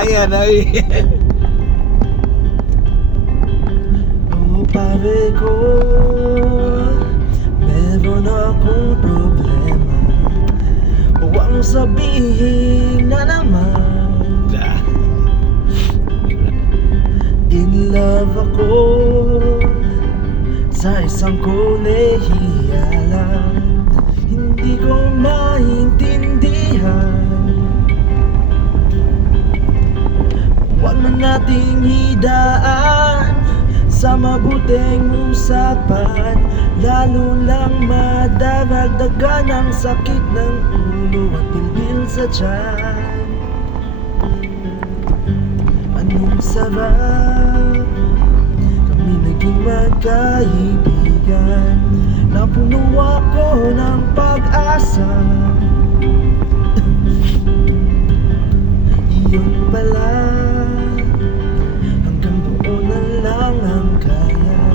Ayan ay. Oh, pare ko, meron akong problema. Huwag mong sabihin na naman in love ako sa isang kolehiya lang. Hindi ko maintindihan. Huwag na nating hidaan sa mabuting usapan, lalo lang madaragdagan ang sakit ng ulo at bilbil sa tiyan. Anong sarap kami naging magkaibigan, napuno ako ng pag-asa. Iyon pala, hanggang doon na lang ang kaya.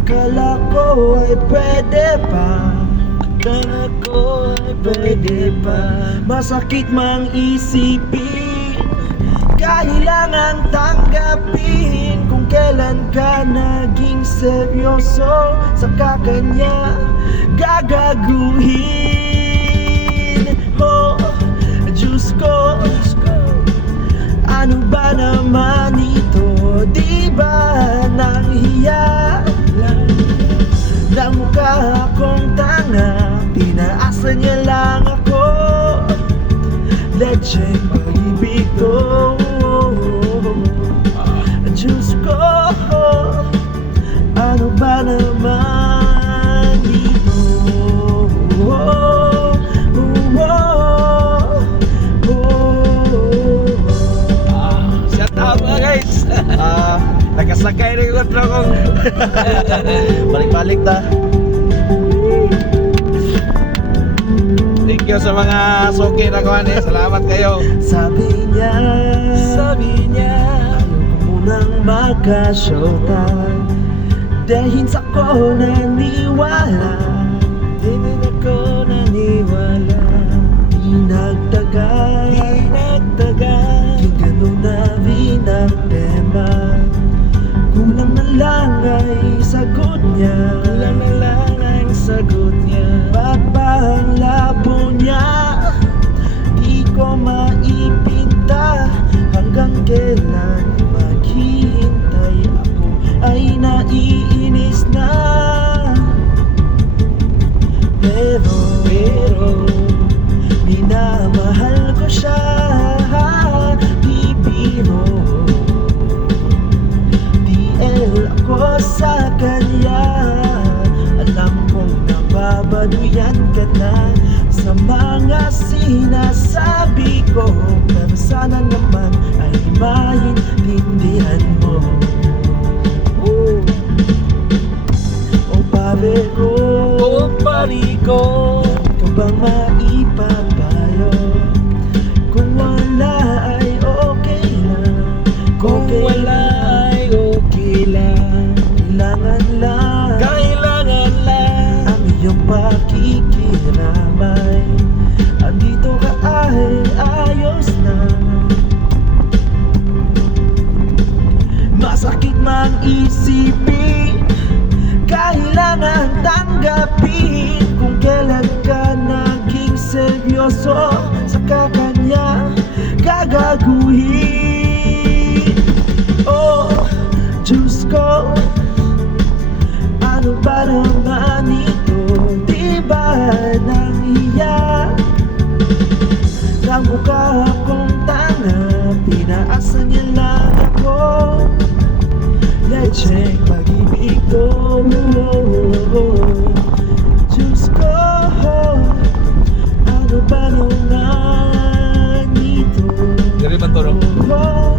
Akala ko ay pwede pa, akala ko ay pwede pa. Masakit mang isipin, kailangan tanggapin kung kailan ka naging seryoso, saka kanya gagaguhin. Oh, Diyos ko, ano ba naman ito? Di ba nanghiya lang mukha akong tanga? Pinaasa niya lang ako, lecheng pag-ibig to. Diyos ko, ano ba naman ito? Shout out mga guys. Nakasakay rin ko kong Balik-balik ta. thank you sa mga suki na kuhan eh. Salamat kayo. Sabi niya, ayaw ko munang magka-showtime, dahil sa ko naniwala. Di nagtagal, di ganun na rin ang tema. Kulang na lang ay sagot niya, ba't ba ang labo niya? Di ko maipinta hanggang kailan maghihintay ako, ay naiinis na. Pero minamahal ko siya, di biro. DL ako sa kanya, alam kong nababaduyan ka na sa mga sinasabi ko, pero sana naman ay maintindihan mo. O pare ko, ikaw bang maipapayo? Kung wala ay okay lang, Kung wala ay okay lang. Kailangan lang ang iyong pakikiramay. Andito ka ay ayos na. Masakit mang isipin, kailangan tanggapin kung kailan ka naging seryoso, saka kanya gagaguhin. Oh, Diyos ko, ano ba naman ito? Di ba nanghiya lang mukha akong tanga? Pinaasa niya lang ako, lecheng pag-ibig to. Diyos ko, ano ba naman ito? Dari man to, no?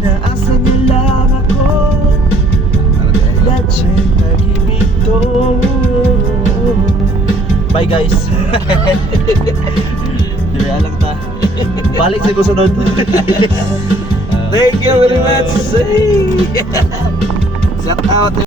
Inaasa niya lang ako, lecheng pag-ibig to. Bye guys. Dili lang ta. Balik sa kusunod. Thank you very much. Shout out.